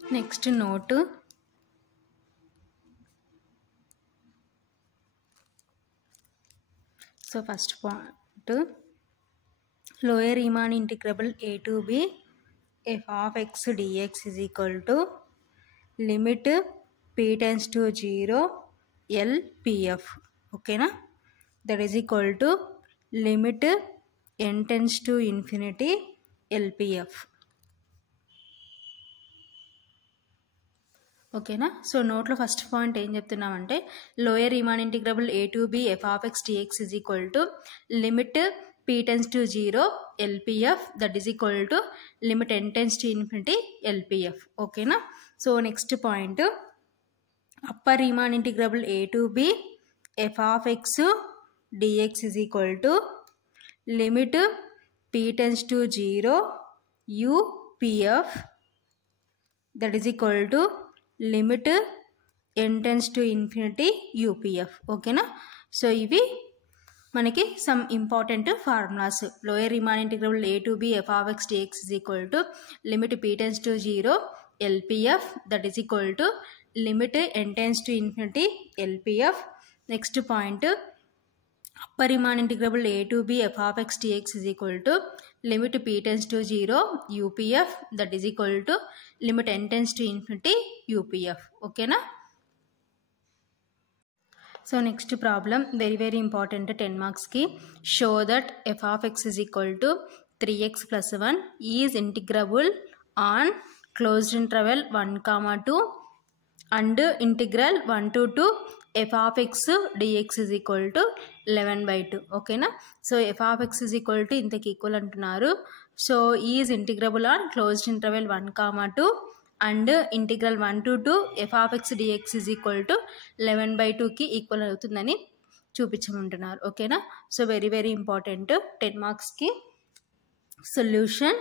Next note. So first point, lower Riemann integrable a to b f of x dx is equal to limit p tends to 0 L pf. Okay na? That is equal to limit n tends to infinity LPF. ఓకేనా. So నోట్లో first point ఏం చెప్తున్నామంటే lower Riemann integrable a to b f of x dx is equal to limit p tends to 0 LPF that is equal to limit n tends to infinity LPF. ఓకేనా. So next point upper Riemann integrable a to b f of x dx is equal to limit p tends to 0 UPF that is equal to limit n tends to infinity UPF. ఓకేనా. So ఇవి మనకి some important formulas. Lower Riemann integrable a to b f of x dx is equal to limit p tends to 0 LPF that is equal to limit n tends to infinity LPF. Next point upper Riemann integrable a to b f of x dx is equal to limit p tends to 0 UPF that is equal to limit n tends to infinity UPF. Okay na? So next problem, very important 10 marks ki. Show that f of x is equal to 3x plus 1 is integrable on closed interval 1, 2 and integral 1 to 2 f of x dx is equal to 11/2. ఓకేనా. So f of x is equal to ఇంతకి equal అంటున్నారు. So is integrable on closed interval 1, 2 and integral 1 to 2 f of x dx is equal to 11/2కి equal అవుతుందని చూపించమంటున్నారు. ఓకేనా. So very important 10 మార్క్స్కి. Solution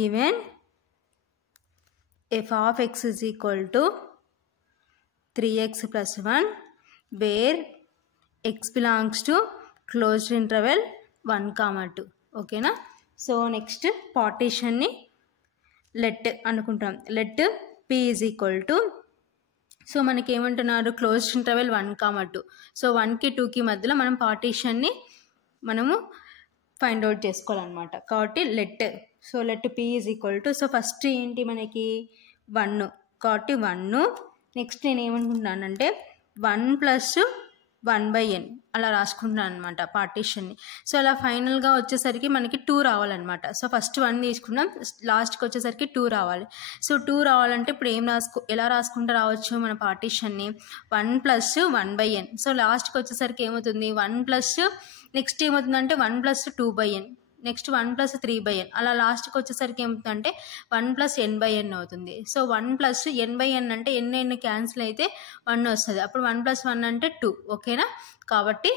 given f of x is equal to 3x plus 1 where x belongs to closed interval 1, 2. ఓకేనా. So next పార్టీషన్ని let అనుకుంటాం. Let p is equal to, so మనకి ఏమంటున్నారు closed interval 1, 2. So 1కి 2కి మధ్యలో మనం పార్టీషన్ని మనము ఫైండ్ అవుట్ చేసుకోవాలన్నమాట. కాబట్టి let, so let p is equal to, so first ఏంటి మనకి 1 కాబట్టి 1. నెక్స్ట్ నేను ఏమనుకుంటున్నానంటే 1 + 1/n అలా రాసుకుంటున్నాను అనమాట పార్టీషన్ని. సో అలా ఫైనల్గా వచ్చేసరికి మనకి 2 రావాలన్నమాట. సో ఫస్ట్ 1 తీసుకున్నాం, లాస్ట్కి వచ్చేసరికి 2 రావాలి. సో 2 రావాలంటే ఇప్పుడు ఎలా రాసుకుంటూ రావచ్చు మన పార్టీషన్ని 1 + 1/n. సో లాస్ట్కి వచ్చేసరికి ఏమవుతుంది 1 నెక్స్ట్ ఏమవుతుందంటే 1 + 2/n, నెక్స్ట్ 1 + 3/n, అలా లాస్ట్కి వచ్చేసరికి ఏమవుతుందంటే 1 + n/n అవుతుంది. సో 1 + n/n అంటే n క్యాన్సిల్ అయితే 1 వస్తుంది. అప్పుడు 1 + 1 అంటే 2. ఓకేనా. కాబట్టి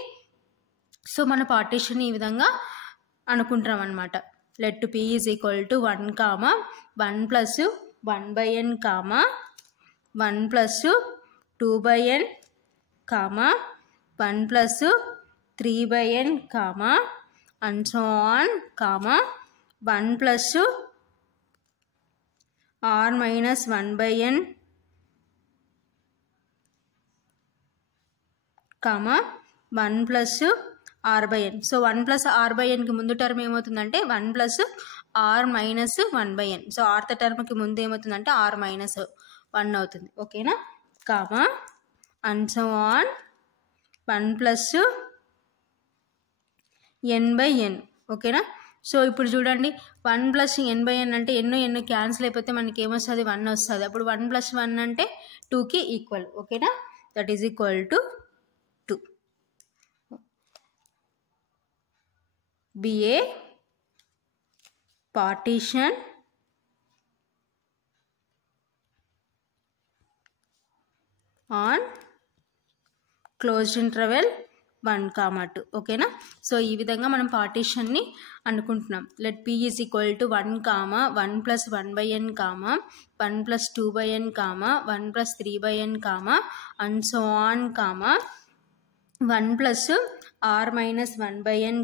సో మన పార్టీషన్ ఈ విధంగా అనుకుంటున్నాం అనమాట. Let p is equal to 1, 1 + 1/n, 1 + 2/n, 1 + 3/n, and so on, 1 + r - 1/n, 1 + r/n. So 1 + r/nకి ముందు టర్మ్ ఏమవుతుందంటే 1 + r - 1/n. సో ఆర్త్ టర్మ్కి ముందు ఏమవుతుందంటే r - 1 అవుతుంది. ఓకేనా. and so on, 1 + n/n. ఓకేనా. సో ఇప్పుడు చూడండి 1 + n/n అంటే ఎన్నో క్యాన్సిల్ అయిపోతే మనకి ఏమొస్తుంది 1 వస్తుంది. అప్పుడు 1 + 1 అంటే 2కి ఈక్వల్. ఓకేనా. That is equal to 2. BA partition on closed interval 1, 2. ఓకేనా. సో ఈ విధంగా మనం పార్టీషన్ని అనుకుంటున్నాం. Let p is equal to 1, 1 + 1/n, 1 + 2/n, 1 + 3/n, and so on, 1 + r - 1/n,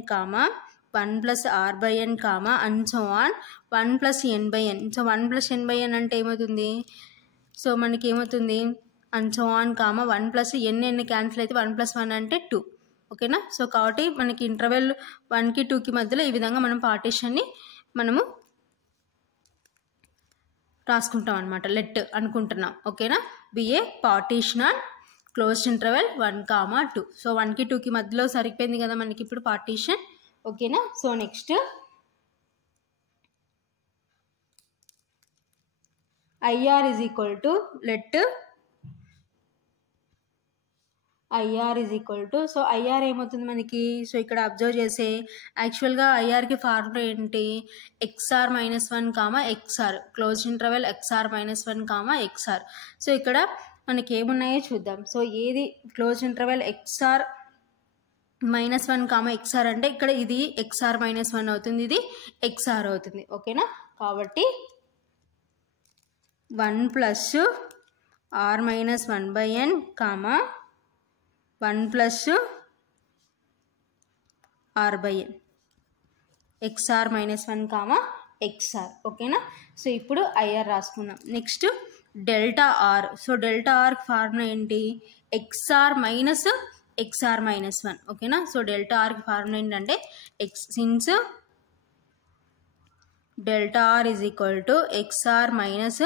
1 plus are by n comma and so on 1 plus n by n. So 1 plus n by n అంటే ఏమవుతుంది, so మనకి ఏమవుతుంది and so on comma 1 plus n cancel అయితే 1 plus 1 అంటే 2. ఓకేనా. So కాబట్టి మనకి interval 1కి 2కి మధ్యలో ఈ విధంగా మనం పార్టీషన్ని మనము రాసుకుంటాం అనమాట, లెట్ అనుకుంటున్నాం. ఓకేనా. Be a partition on closed interval 1, 2. So 1కి 2కి మధ్యలో సరిపోయింది కదా మనకి ఇప్పుడు పార్టీషన్. ఓకేనా. So next IR is equal to let IR is equal to, so IR ఏమవుతుంది మనకి, సో ఇక్కడ అబ్జర్వ్ చేసే యాక్చువల్గా ఐఆర్కి ఫార్ములా ఏంటి, XR -1 comma XR, closed interval XR -1 comma XR. So ఇక్కడ మనకి ఏమున్నాయో చూద్దాం. సో ఏది closed interval XR -1 comma XR అంటే ఇక్కడ ఇది ఎక్స్ఆర్ -1 అవుతుంది, ఇది ఎక్స్ఆర్ అవుతుంది. ఓకేనా. కాబట్టి 1 plus r -1/n comma 1 plus are by n, x r -1 comma x r. ఓకేనా. సో ఇప్పుడు ఐఆర్ రాసుకున్నాం. Next delta r. So delta r formula ఏంటి, ఎక్స్ఆర్ మైనస్ ఎక్స్ఆర్ -1. ఓకేనా. సో డెల్టా ఆర్కి ఫార్ములా ఏంటంటే since delta are is equal to XR minus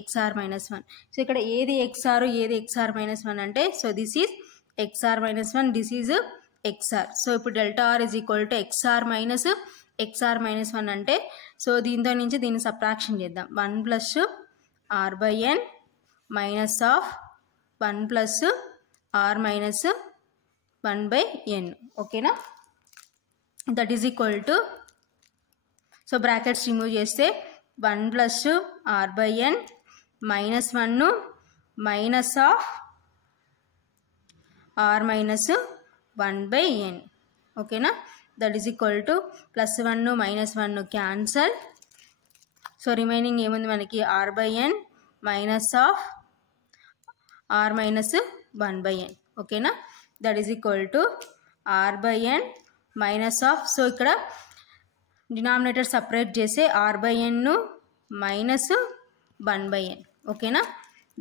XR -1. So ఇక్కడ ఏది x r ఏది ఎక్స్ఆర్ -1 అంటే, so this is x r -1, this is x r. So ఇప్పుడు delta are is equal to XR minus XR -1 అంటే, so దీంతో నుంచి దీన్ని సబ్ట్రాక్షన్ చేద్దాం. 1 plus are by N minus of 1 plus R minus 1/n. ఓకేనా. That is equal to, so brackets remove చేస్తే 1 plus are by N -1 minus of R minus 1/n. ఓకేనా. That is equal to +1 -1 cancel. So remaining ఏముంది మనకి R by N minus of R minus 1/n. ఓకేనా. That is equal to R by N minus of, so ఇక్కడ denominator separate చేసే R by N minus 1/n. ఓకేనా.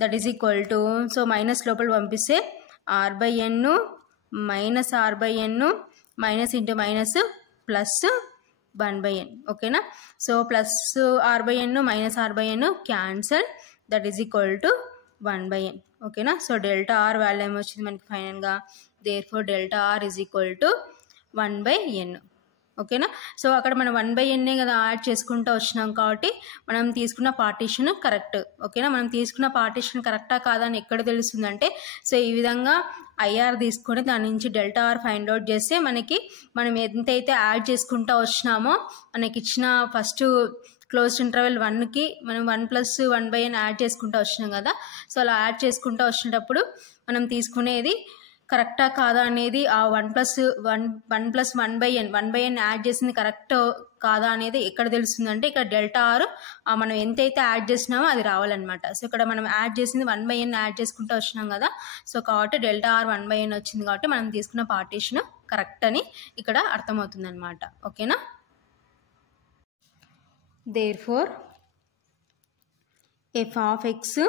That is equal to, so minus లోపల పంపిస్తే R by N minus R by N minus into minus plus 1/n. ఓకేనా. So plus are by N minus R by N cancel. That is equal to 1/n. ఓకేనా. So delta R value ఏమొచ్చింది మనకి ఫైనల్గా, therefore delta are is equal to 1/n. ఓకేనా. So అక్కడ మనం 1/n కదా add చేసుకుంటూ వచ్చినాం కాబట్టి మనం తీసుకున్న పార్టీషన్ కరెక్ట్. ఓకేనా. మనం తీసుకున్న పార్టీషన్ కరెక్టా కాదా అని ఎక్కడ తెలుస్తుందంటే, సో ఈ విధంగా ఐఆర్ తీసుకొని దాని నుంచి డెల్టా ఆర్ ఫైండ్ అవుట్ చేస్తే మనకి మనం ఎంతైతే యాడ్ చేసుకుంటూ వచ్చినామో మనకి ఇచ్చిన ఫస్ట్ క్లోజ్డ్ ఇంటర్వెల్ 1కి మనం 1 ప్లస్ 1/n యాడ్ చేసుకుంటూ వచ్చినాం కదా. సో అలా యాడ్ చేసుకుంటూ వచ్చినప్పుడు మనం తీసుకునేది కరెక్టా కాదా అనేది ఆ 1 ప్లస్ 1/n యాడ్ చేసింది కరెక్ట్ కాదా అనేది ఎక్కడ తెలుస్తుందంటే, ఇక్కడ డెల్టా ఆర్ మనం ఎంతైతే యాడ్ చేసినామో అది రావాలన్నమాట. సో ఇక్కడ మనం యాడ్ చేసింది 1/n యాడ్ చేసుకుంటూ వచ్చినాం కదా. సో కాబట్టి డెల్టా ఆర్ 1/n వచ్చింది కాబట్టి మనం తీసుకున్న పార్టీషన్ కరెక్ట్ అని ఇక్కడ అర్థమవుతుంది అనమాట. ఓకేనా. Therefore F of X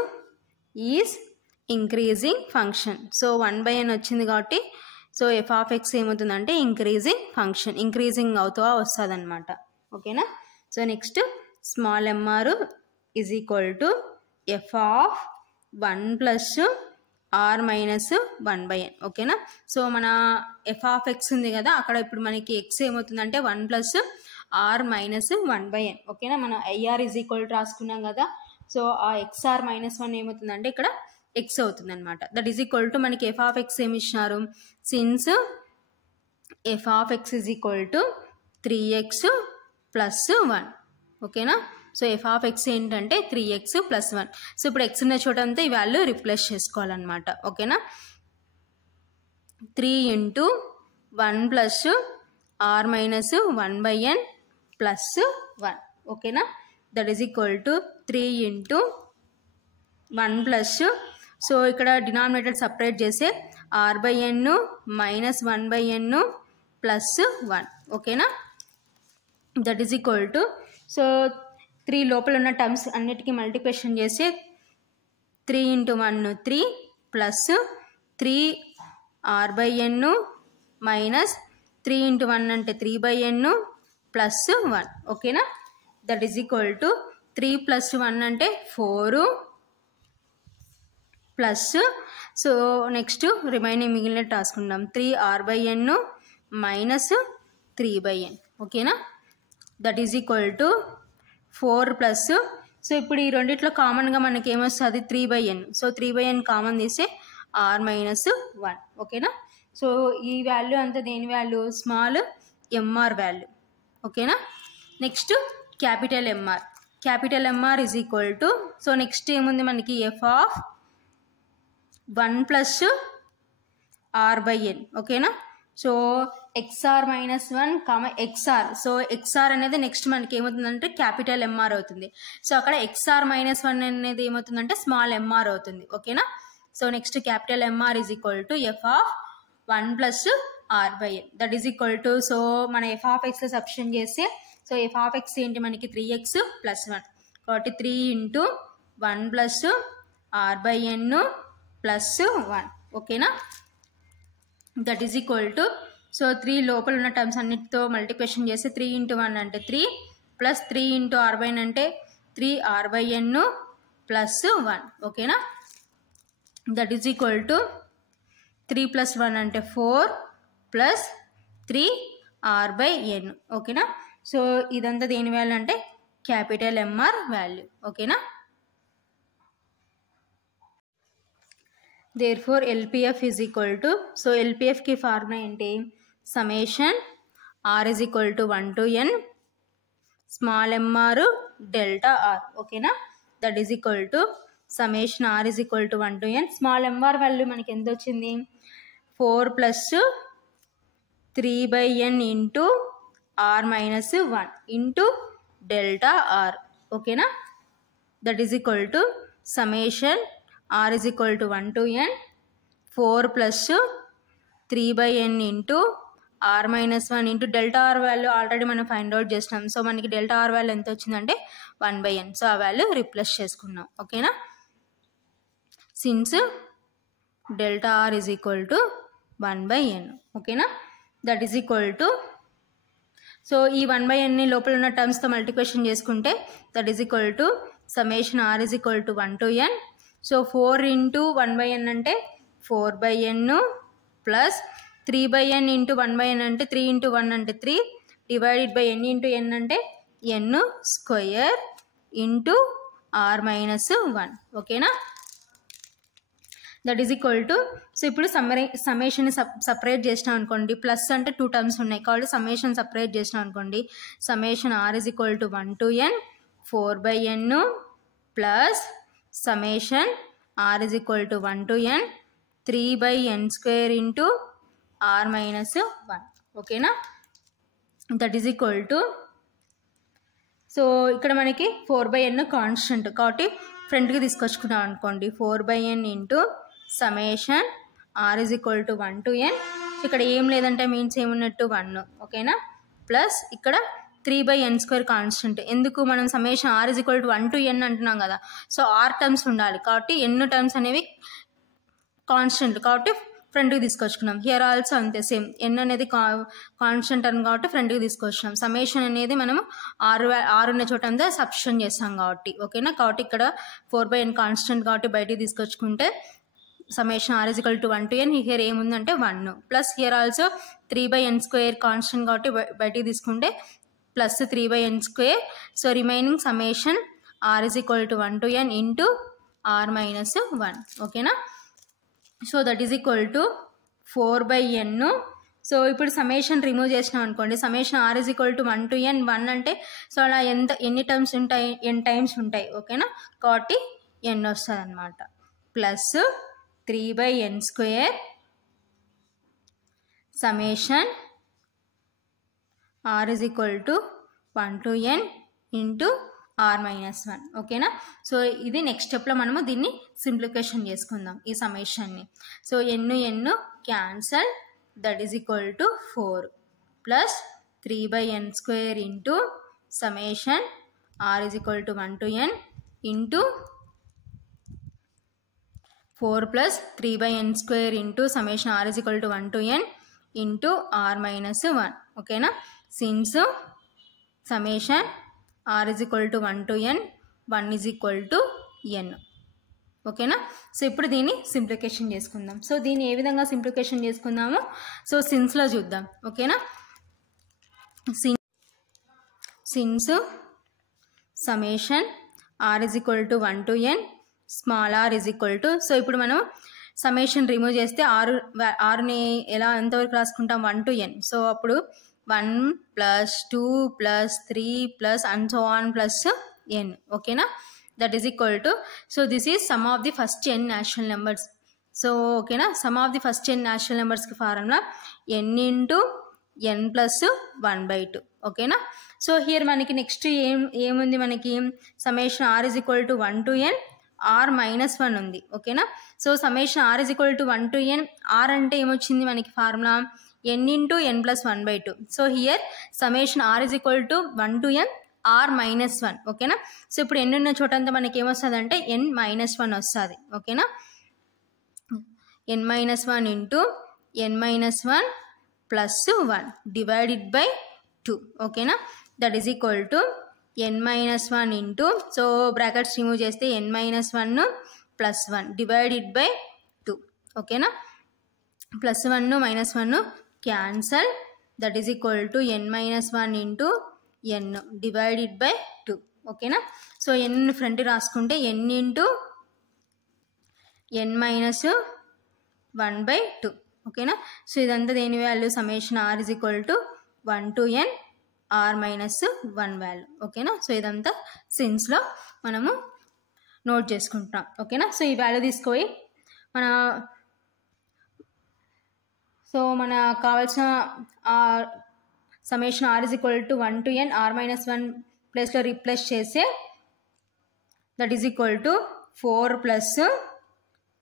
is increasing function. So 1/n వచ్చింది కాబట్టి సో ఎఫ్ ఆఫ్ ఎక్స్ ఏమవుతుందంటే ఇంక్రీజింగ్ ఫంక్షన్, ఇంక్రీజింగ్ అవుతూ వస్తుంది అనమాట. ఓకేనా. So next small M R is equal to F of 1 plus R minus 1/n. ఓకేనా. సో మన ఎఫ్ ఆఫ్ ఎక్స్ ఉంది కదా, అక్కడ ఇప్పుడు మనకి ఎక్స్ ఏమవుతుందంటే 1 ప్లస్ ఆర్ మైనస్ 1/n. ఓకేనా. మనం ఐఆర్ ఈజ్ ఈక్వల్ టు రాసుకున్నాం కదా. సో ఆ ఎక్స్ఆర్ -1 ఏమవుతుందంటే ఇక్కడ ఎక్స్ అవుతుంది అనమాట. దట్ ఈజ్ ఈక్వల్ టు మనకి ఎఫ్ ఆఫ్ ఎక్స్ ఏమి ఇచ్చినారు, since F of X is equal to 3x + 1. ఓకేనా. సో ఎఫ్ ఆఫ్ ఎక్స్ ఏంటంటే 3x + 1. సో ఇప్పుడు ఎక్స్ ఉన్న చోట అంతా ఈ వాల్యూ రిప్లేస్ చేసుకోవాలన్నమాట. ఓకేనా. 3 × 1 ప్లస్ ఆర్ మైనస్ 1/n + 1. ఓకేనా. That is equal to 3 × 1 plus, so ఇక్కడ డినామినేటర్ సపరేట్ చేసే R by N minus 1/n + 1. ఓకేనా. That is equal to so 3 లోపల ఉన్న టర్మ్స్ అన్నిటికీ మల్టిప్లికేషన్ చేస్తే 3 × 1 3 ప్లస్ 3r/n మైనస్ 3 × 1 అంటే 3/n ప్లస్ 1 ఓకేనా. దట్ ఈజ్ ఈక్వల్ టు 3 + 1 అంటే 4 ప్లస్ సో నెక్స్ట్ రిమైనింగ్ మిగిలినట్టు రాసుకుందాం 3r/n మైనస్ 3/n ఓకేనా. That is equal to 4 plus so ఇప్పుడు ఈ రెండిట్లో కామన్గా మనకి ఏమొస్తుంది 3/n. సో 3/n కామన్ తీస్తే r మైనస్ 1 ఓకేనా. సో ఈ వాల్యూ అంతా దేని వాల్యూ స్మాల్ mr వాల్యూ ఓకేనా. Next capital MR is equal to so next ఏముంది మనకి f(1 + r/n) ఓకేనా. So XR - 1 XR so XR అనేది నెక్స్ట్ మనకి ఏమవుతుందంటే క్యాపిటల్ MR అవుతుంది. సో అక్కడ XR - 1 అనేది ఏమవుతుందంటే స్మాల్ mr అవుతుంది ఓకేనా. So next capital MR is equal to f(1 + r/n) that is equal to so మన f(x) సబ్స్టిట్యూట్ చేస్తే సో f(x) ఏంటి మనకి 3x + 1 కాబట్టి 3 × 1 + r/n + 1 ఓకేనా. That is equal to so 3 లోపల ఉన్న టర్మ్స్ అన్నిటితో మల్టిప్లికేషన్ చేస్తే 3 × 1 అంటే 3 ప్లస్ 3 × r/n అంటే 3r/n ప్లస్ 1 ఓకేనా. దట్ ఈజ్ ఈక్వల్ టు 3 + 1 అంటే 4 ప్లస్ 3r/n ఓకేనా. సో ఇదంతా దేని వాల్యూ అంటే క్యాపిటల్ MR వాల్యూ ఓకేనా. therefore LPF is equal to so LPF की ఫార్ములా ఏంటి summation r is equal to 1 to n small mr delta r ఓకేనా. That is equal to summation r is equal to 1 to n small mr value మనకి ఎంత వచ్చింది 4 plus 3/n into r minus 1 into delta r ఓకేనా. That is equal to summation r is equal to 1 to n 4 plus 3/n into r minus 1 into delta r value already మనం find out చేసినాం. So మనకి delta r value ఎంత వచ్చిందంటే 1/n. So ఆ value replace చేసుకున్నాం ఓకేనా. Since delta r is equal to 1/n ఓకేనా. That is equal to so ఈ 1/n లోపల ఉన్న టర్మ్స్తో మల్టిప్లికేషన్ చేసుకుంటే that is equal to summation r is equal to 1 to n so 4 × 1/n అంటే 4/n plus 3/n × 1/n అంటే 3 × 1 అంటే 3 divided by n × n అంటే n square into r minus 1 ఓకేనా. That is equal to so ఇప్పుడు summation separate చేసినాం అనుకోండి plus అంటే 2 terms ఉన్నాయి కాబట్టి సమ్మేషన్ సపరేట్ చేసినాం అనుకోండి summation r is equal to 1 to n 4/n plus summation r is equal to 1 to n 3/n square into r minus 1 ఓకేనా. That is equal to so ఇక్కడ మనకి 4/n కాన్స్టెంట్ కాబట్టి ఫ్రంట్కి తీసుకొచ్చుకున్నాం అనుకోండి 4/n into summation r is equal to 1 to n ఇక్కడ ఏం లేదంటే means ఏమున్నట్టు 1 ఓకేనా ప్లస్ ఇక్కడ 3/n² కాన్స్టెంట్ ఎందుకు మనం summation r is equal to 1 to n అంటున్నాం కదా. సో r టర్మ్స్ ఉండాలి కాబట్టి n టర్మ్స్ అనేవి కాన్స్టెంట్ కాబట్టి ఫ్రంట్కి తీసుకొచ్చుకున్నాం. హియర్ ఆల్సో అంతే సేమ్ n అనేది కాన్స్టెంట్ టర్మ్ కాబట్టి ఫ్రంట్కి తీసుకొచ్చున్నాం. సమ్మేషన్ అనేది మనం r ఉన్న చోట అంతా సబ్స్టిట్యూట్ చేస్తాం కాబట్టి ఓకేనా. కాబట్టి ఇక్కడ 4/n కాన్స్టెంట్ కాబట్టి బయటికి తీసుకొచ్చుకుంటే summation r is equal to 1 to n here ఏముందంటే 1 plus here also 3/n² constant కాబట్టి బయటికి తీసుకుంటే plus 3/n². So remaining summation r is equal to 1 to n into r minus 1 ఓకేనా. So that is equal to 4/n. So ఇప్పుడు summation remove చేసినాం అనుకోండి summation r is equal to 1 to n 1 అంటే so అలా ఎన్ని terms ఉంటాయి n times ఉంటాయి ఓకేనా కాబట్టి n వస్తుంది అనమాట plus 3/n² summation r is equal to 1 to n into r minus 1 ఓకేనా. సో ఇది నెక్స్ట్ స్టెప్లో మనము దీన్ని సింప్లిఫికేషన్ చేసుకుందాం ఈ సమ్మేషన్ని. So n cancel that is equal to 4 plus 3/n square into summation r is equal to 1 to n into 4 plus 3/n square into summation r is equal to 1 to n into r minus 1. Okay na? Since summation r is equal to 1 to n, 1 is equal to n. ఓకేనా? So ఇప్పుడు దీన్ని సింప్లికేషన్ చేసుకుందాం. So దీన్ని ఏ విధంగా సింప్లికేషన్ చేసుకుందాము? So సిన్స్లో చూద్దాం. ఓకేనా? Since summation r is equal to 1 to n small r is equal to, so ఇప్పుడు మనం సమ్మేషన్ రిమూవ్ చేస్తే ఆర్ని ఎలా ఎంతవరకు రాసుకుంటాం? 1 to n. సో అప్పుడు 1 plus 2 plus 3 plus and so on plus n. ఓకేనా? that is equal to, so this is sum of the first n natural numbers. so okay na, sum of the first n natural numbers ki formula n into n plus 1/2. okay na? so here manaki next ఏముంది మనకి summation r is equal to 1 to n r minus 1 ఉంది. okay na? so summation r is equal to 1 to n, r అంటే ఏమొచ్చింది మనకి formula n into n plus 1/2. so here summation r is equal to 1 to n r minus 1. ఓకేనా? So ఇప్పుడు n ఉన్న చోటంతా మనకి ఏమొస్తుంది అంటే n minus 1 వస్తుంది. ఓకేనా? n minus 1 into n minus 1 plus 1 divided by 2. ఓకేనా? That is equal to n minus 1 into, so brackets remove చేస్తే n minus 1 plus 1 divided by 2. ఓకేనా? Plus 1 minus 1 cancel. That is equal to n minus 1 into n divided by 2. ఓకేనా? So n front రాసుకుంటే n into n minus 1/2. ఓకేనా? So ఇదంతా దేని value? Summation r is equal to 1 to n r minus 1 value. ఓకేనా? So ఇదంతా సిన్స్లో మనము note చేసుకుంటాం. ఓకేనా? సో ఈ వాల్యూ తీసుకొని మన కావాల్సిన summation r is equal to 1 to n r minus 1 ప్లేస్లో రీప్లేస్ చేస్తే that is equal to 4 plus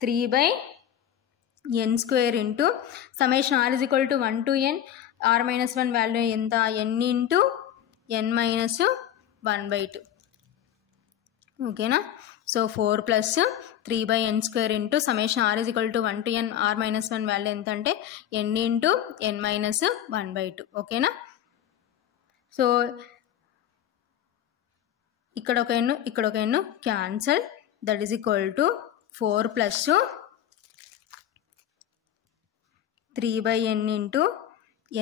3/n square into summation r is equal to 1 to n r minus 1 value ఎంత? n into n minus 1/2. ఓకేనా? So 4 plus 3/n square into summation r is equal to 1 to n r minus 1 value ఎంత అంటే n into n minus 1/2. ఓకేనా? So ఇక్కడ ఒక n ఇక్కడ ఒక n cancel. That is equal to 4 plus 3/n into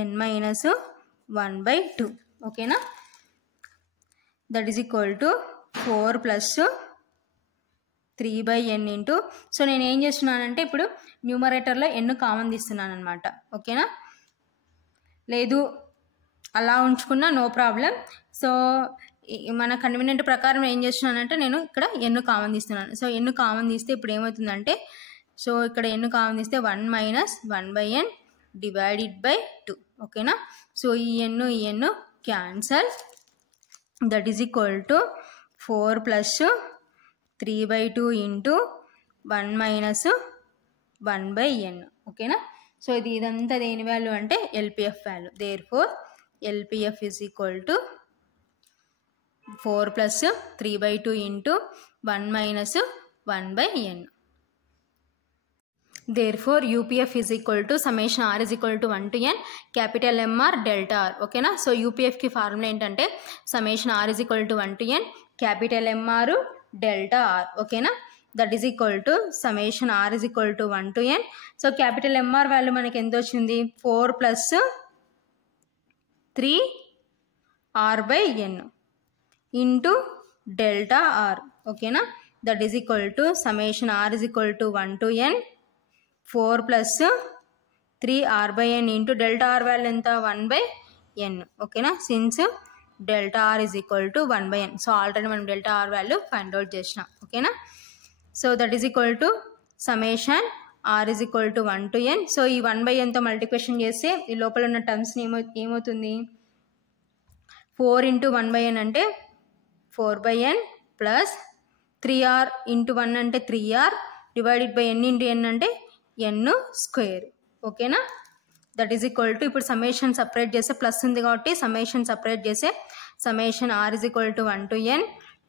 n minus 1/2. ఓకేనా? That is equal to 4 plus 3/n into, so నేను ఏం చేస్తున్నానంటే ఇప్పుడు న్యూమరేటర్లో n కామన్ తీస్తున్నాను అనమాట. ఓకేనా? లేదు అలా ఉంచుకున్నా నో ప్రాబ్లం. సో మన కన్వీనియంట్ ప్రకారం ఏం చేస్తున్నానంటే నేను ఇక్కడ n కామన్ తీస్తున్నాను. సో n కామన్ తీస్తే ఇప్పుడు ఏమవుతుందంటే, సో ఇక్కడ n కామన్ తీస్తే 1 minus 1/n divided by 2. ఓకేనా? సో ఈ n cancel. That is equal to 4 plus 3/2 into 1 minus 1/n. ఓకేనా? సో ఇదంతా దేని వాల్యూ అంటే LPF value. Therefore LPF is equal to 4 plus 3/2 into 1 minus 1/n. Therefore UPF is equal to summation r is equal to 1 to n capital MR delta r. ఓకేనా? So UPF కి formula ఏంటంటే summation r is equal to 1 to n capital MR delta r. ఓకేనా? That is equal to summation r is equal to 1 to n. So capital MR value మనకి ఎంత వచ్చింది? 4 plus 3 r/n into delta r. ఓకేనా? That is equal to summation r is equal to 1 to n 4 plus 3 r/n into delta r value ఎంత? 1/n. ఓకేనా? Since delta r is equal to 1/n. So already మనం delta r value find out చేసినాం. ఓకేనా? So that is equal to summation r is equal to 1 to n. So ఈ 1/nతో multiplication చేస్తే ఈ లోపల ఉన్న టర్మ్స్ని ఏమవుతుంది? 4 into 1/n అంటే 4/n ప్లస్ 3r into 1 అంటే 3r divided by n into n అంటే n స్క్వేర్. ఓకేనా? దట్ ఈజ్ ఈక్వల్ టు ఇప్పుడు సమ్మేషన్ సపరేట్ చేస్తే ప్లస్ ఉంది కాబట్టి సమ్మేషన్ సపరేట్ చేస్తే summation r is equal to 1 to n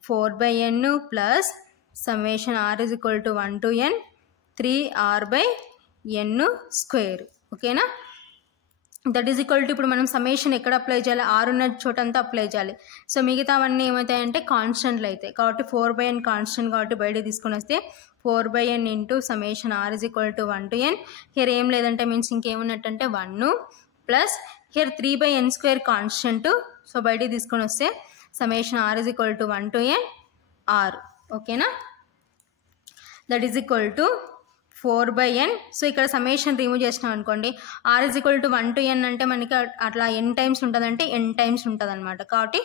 4/n plus summation r is equal to 1 to n 3r/n square. ఓకేనా? That is equal to ఇప్పుడు మనం summation ఎక్కడ apply చేయాలి, r ఉన్న చోటంతా అప్లై చేయాలి. సో మిగతావన్నీ ఏమవుతాయంటే కాన్స్టెంట్లు అవుతాయి కాబట్టి 4/n కాన్స్టెంట్ కాబట్టి బయట తీసుకొని వస్తే 4/n into summation r is equal to 1 to n. Here ఏం లేదంటే మీన్స్ ఇంకేమున్నట్టంటే 1 plus here 3/n square constant. So బయట తీసుకొని వస్తే summation r is equal to 1 to n r. ఓకేనా? That is equal to 4/n. So ఇక్కడ summation remove చేసినాం అనుకోండి, r is equal to 1 to n అంటే మనకి అట్లా n టైమ్స్ ఉంటుందంటే n టైమ్స్ ఉంటుంది అనమాట కాబట్టి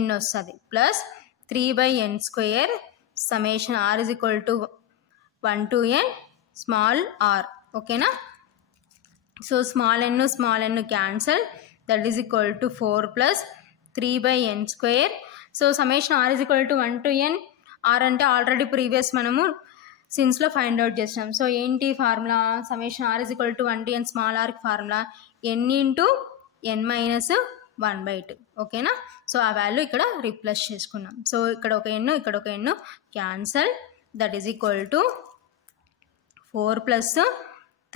n వస్తుంది. Plus 3/n square summation r is equal to 1 to n small r. ఓకేనా? So small n cancel. That is equal to 4 plus 3/n square. So summation r is equal to 1 to n. r అంటే already previous మనము సిన్స్లో find out చేసినాం. So ఏంటి formula, summation r is equal to 1 to n small r formula n into n minus 1/2. ఓకేనా? So ఆ value ఇక్కడ replace చేసుకున్నాం. So ఇక్కడ ఒక n ఇక్కడ ఒక n cancel. That is equal to 4 plus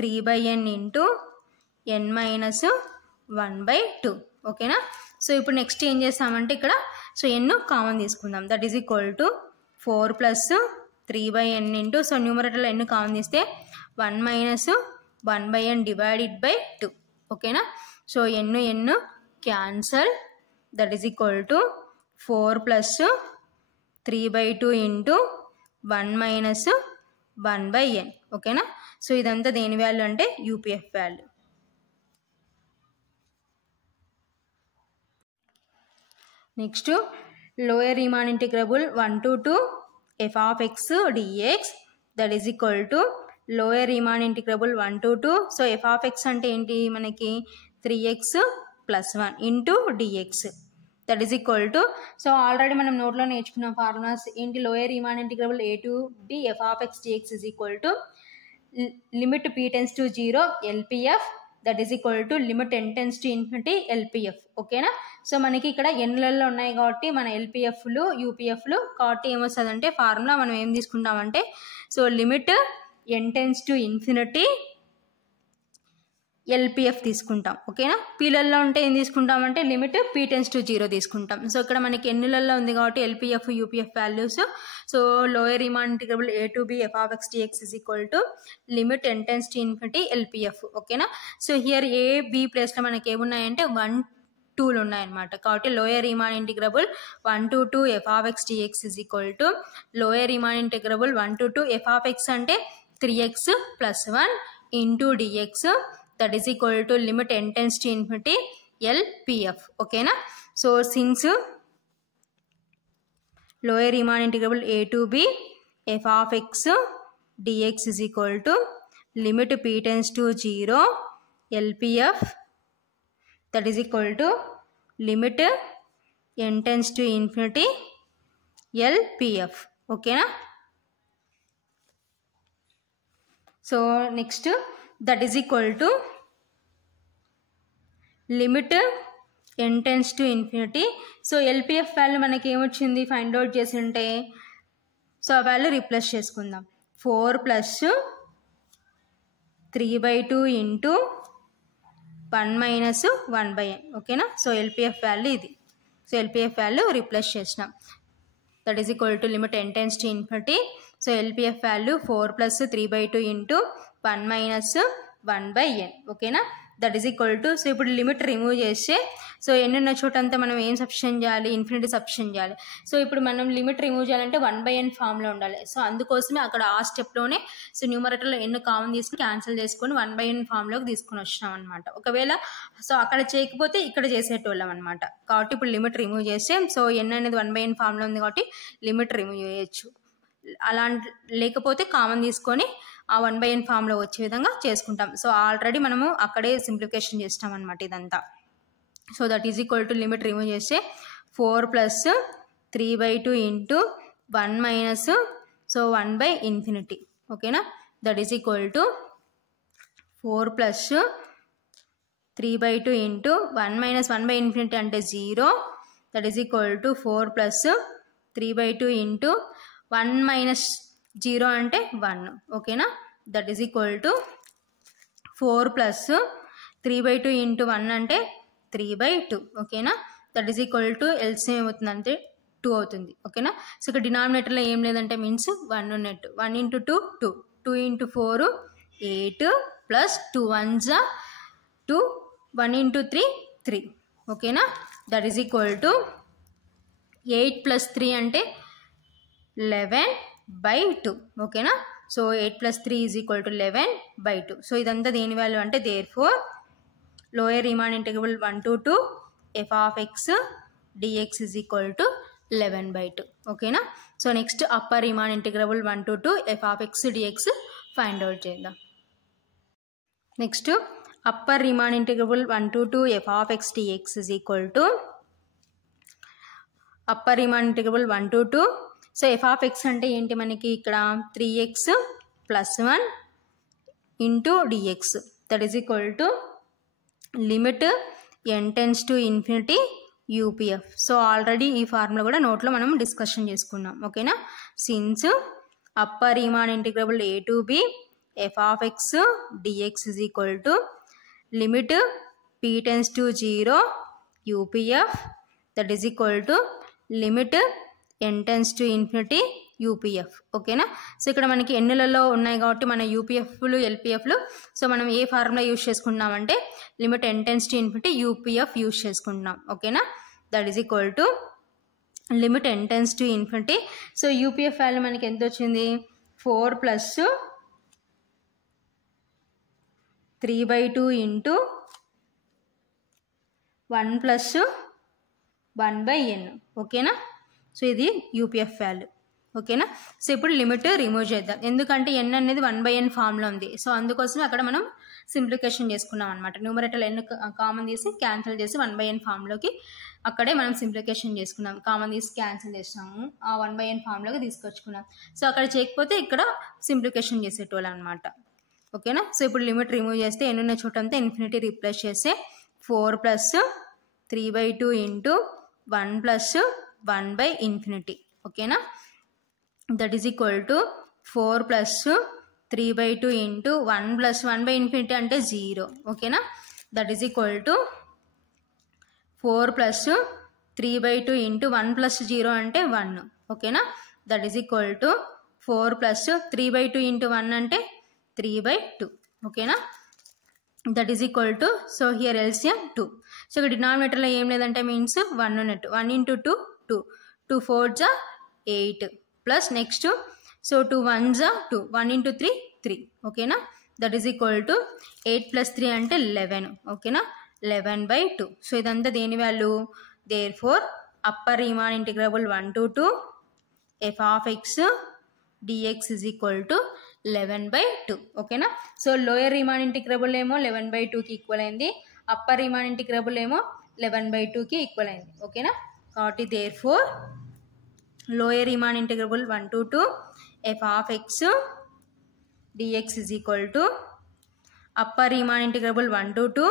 3/n into n minus 1/2. ఓకేనా? So ఇప్పుడు నెక్స్ట్ ఏం చేస్తామంటే ఇక్కడ సో n కామన్ తీసుకుందాం. That is equal to 4 plus 3/n into so న్యూమరేటర్లో n కామన్ తీస్తే 1 మైనస్ 1/n డివైడెడ్ బై 2. ఓకేనా? So n cancel. That is equal to 4 plus 3/2 into 1 minus 1/n. ఓకేనా? సో ఇదంతా దేని వాల్యూ అంటే UPF value. Next lower Riemann integrable 1 to 2 f of x dx that is equal to lower Riemann integrable 1 to 2. So f of x అంటే ఏంటి మనకి 3x plus 1 into dx that is equal to so already మనం నోట్లో నేర్చుకున్న formulas ఏంటి, lower Riemann integrable a to b f of x dx is equal to limit p tends to 0 LPF that is equal to limit n tends to infinity LPF. ఓకేనా? So మనకి ఇక్కడ ఎన్లలో ఉన్నాయి కాబట్టి మన ఎల్పిఎఫ్లు యూపీఎఫ్లు కాబట్టి ఏమొస్తుందంటే ఫార్ములా మనం ఏం తీసుకుంటామంటే so limit n tends to infinity LPF తీసుకుంటాం. ఓకేనా? పీలల్లో ఉంటే ఏం తీసుకుంటామంటే లిమిట్ p tends to 0 తీసుకుంటాం. సో ఇక్కడ మనకి ఎన్నులలో ఉంది కాబట్టి LPF UPF values. So lower Riemann integrable a to b f of x dx is equal to limit n tends to infinity LPF. ఓకేనా? సో హియర్ a b ప్లేస్లో మనకి ఏమున్నాయంటే 1 2లు ఉన్నాయన్నమాట కాబట్టి lower Riemann integrable 1 to 2 f of x dx is equal to lower Riemann integrable 1 to 2 f of x అంటే 3x plus 1 into dx that is equal to limit n tends to infinity LPF. ఓకేనా? So since lower Riemann integrable a to b f of x dx is equal to limit p tends to 0 LPF that is equal to limit n tends to infinity LPF. ఓకేనా? So next that is equal to limit n tends to infinity. So LPF value మనకి ఏమొచ్చింది find out చేసి ఉంటే so ఆ value replace చేసుకుందాం. 4 plus 3/2 into 1 minus 1/n. ఓకేనా? So LPF value ఇది. So LPF value replace చేసినాం. That is equal to limit n tends to infinity. So LPF value 4 plus 3/2 into 1 minus 1/n. ఓకేనా? That is equal to so ఇప్పుడు limit remove చేస్తే so ఎన్ని ఉన్న చోట అంతా మనం ఏం సబ్స్టిట్యూట్ చేయాలి, ఇన్ఫినిటీ సబ్స్టిట్యూట్ చేయాలి. సో ఇప్పుడు మనం లిమిట్ రిమూవ్ చేయాలంటే 1/n ఫామ్లో ఉండాలి. సో అందుకోసమే అక్కడ ఆ స్టెప్లోనే సో న్యూమరేటర్లో ఎన్ని కామన్ తీసుకుని క్యాన్సిల్ చేసుకొని 1/n ఫామ్లోకి తీసుకొని వచ్చినాం అనమాట. ఒకవేళ సో అక్కడ చేయకపోతే ఇక్కడ చేసేటోళ్ళం అనమాట. కాబట్టి ఇప్పుడు లిమిట్ రిమూవ్ చేస్తే సో n అనేది 1/n ఫామ్లో ఉంది కాబట్టి లిమిట్ రిమూవ్ చేయొచ్చు. అలాంటి లేకపోతే కామన్ తీసుకొని ఆ 1/n ఫామ్లో వచ్చే విధంగా చేసుకుంటాం. సో ఆల్రెడీ మనము అక్కడే సింప్లిఫికేషన్ చేస్తాం అనమాట ఇదంతా. So that is equal to limit remove చేస్తే 4 ప్లస్ 3/2 ఇంటూ 1 మైనస్ సో 1/∞. ఓకేనా? That is equal to 4 plus 3/2 into 1 minus 1/∞ అంటే 0, that is equal to 4 plus 3/2 into 1 minus 0 అంటే 1. ఓకేనా, that is equal to 4 plus 3/2 into 1 అంటే 3/2. ఓకేనా, that is equal to LCM ఏమవుతుంది అంటే 2 అవుతుంది. ఓకేనా, సో ఇక్కడ డినామినేటర్లో ఏం లేదంటే మీన్స్ 1 ఉన్నట్టు. 1 into 2 2, 2 into 4 8 plus 2 1s 2, 1 into 3 3. ఓకేనా, that is equal to 8 plus 3 అంటే 11/2. ఓకేనా, so 8 plus 3 is equal to 11/2. So ఇదంతా దేని వాల్యూ అంటే therefore lower Riemann integrable 1 to 2 f of x dx is equal to 11/2. ఓకేనా, so next upper Riemann integrable 1 to 2 f of x dx find out చేద్దాం. Next upper Riemann integrable 1 to 2 f of x dx is equal to upper Riemann integrable 1 to 2. So f of x అంటే ఏంటి మనకి ఇక్కడ 3x + 1 into dx, that is equal to limit n tends to infinity UPF. So already ఈ formula కూడా నోట్లో మనం discussion చేసుకున్నాం. ఓకేనా, since upper Riemann integrable a to b f of x dx is equal to limit p tends to 0 UPF, that is equal to limit n tends to infinity UPF. ఓకేనా, so ఇక్కడ మనకి ఎన్నులలో ఉన్నాయి కాబట్టి మన యూపీఎఫ్లు ఎల్పిఎఫ్లు, so మనం ఏ formula use చేసుకుంటున్నామంటే లిమిట్ n tends to infinity UPF use చేసుకుంటున్నాం. ఓకేనా, that is equal to limit n tends to infinity. So UPF value మనకి ఎంత వచ్చింది 4 ప్లస్ 3/2 ఇంటూ 1 ప్లస్ 1/n. ఓకేనా, సో ఇది యూపీఎఫ్ వాల్యూ. ఓకేనా, సో ఇప్పుడు లిమిట్ రిమూవ్ చేద్దాం, ఎందుకంటే n అనేది 1/n ఫామ్లో ఉంది. సో అందుకోసం అక్కడ మనం సింప్లికేషన్ చేసుకున్నాం అనమాట. న్యూమరేటర్ n కామన్ తీసి క్యాన్సిల్ చేసి 1/n ఫామ్లోకి అక్కడే మనం సింప్లికేషన్ చేసుకున్నాం. కామన్ తీసి క్యాన్సిల్ చేసినాము, ఆ 1/n ఫామ్లోకి తీసుకొచ్చుకున్నాం. సో అక్కడ చేయకపోతే ఇక్కడ సింప్లికేషన్ చేసేటోళ్ళు అనమాట. ఓకేనా, సో ఇప్పుడు లిమిట్ రిమూవ్ చేస్తే n ఉన్న చోట అంతా ఇన్ఫినిటీ రీప్లేస్ చేస్తే 4 ప్లస్ 3/2 ఇంటూ 1 ప్లస్ 1/∞. ఓకేనా, that is equal to 4 plus 3/2 into 1 plus 1/∞ అంటే 0. ఓకేనా, that is equal to 4 plus 3/2 into 1 plus 0 అంటే 1. ఓకేనా, that is equal to 4 plus 3/2 into 1 అంటే 3/2. ఓకేనా, that is equal to so here LCM 2. So ఇక్కడ డినామినేటర్లో ఏం లేదంటే మీన్స్ 1 ఉన్నట్టు. 1 into 2 2, 2 4s 8 plus next so 2 1s 2, 1 into 3 3. ఓకేనా, that is equal to 8 plus 3 అంటే 11. ఓకేనా, 11/2. సో ఇదంతా దేని value therefore upper Riemann integrable 1 to 2 f of x dx is equal to 11/2. ఓకేనా, సో లోయర్ రీమాన్ ఇంటిగ్రబుల్ ఏమో 11/2కి equal అయింది, upper Riemann integrable ఏమో 11/2కి ఈక్వల్ అయింది. ఓకేనా, కాబట్టి therefore lower Riemann integrable 1 to 2 f of x dx is equal to upper Riemann integrable 1 to 2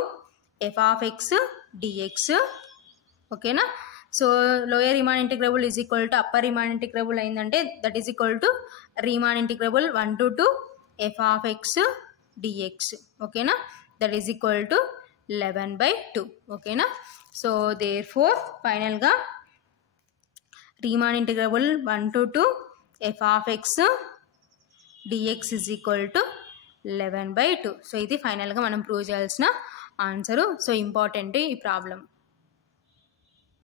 f of x dx. ఓకేనా, so lower Riemann integrable is equal to upper Riemann integrable అయిందంటే that is equal to Riemann integrable 1 to 2 f of x dx. ఓకేనా, that is equal to 11/2. ఓకేనా, so therefore ఫైనల్గా Riemann integrable 1 to 2 f of x dx is equal to 11/2. So ఇది ఫైనల్గా మనం prove చేయాల్సిన answer. So important ఈ problem.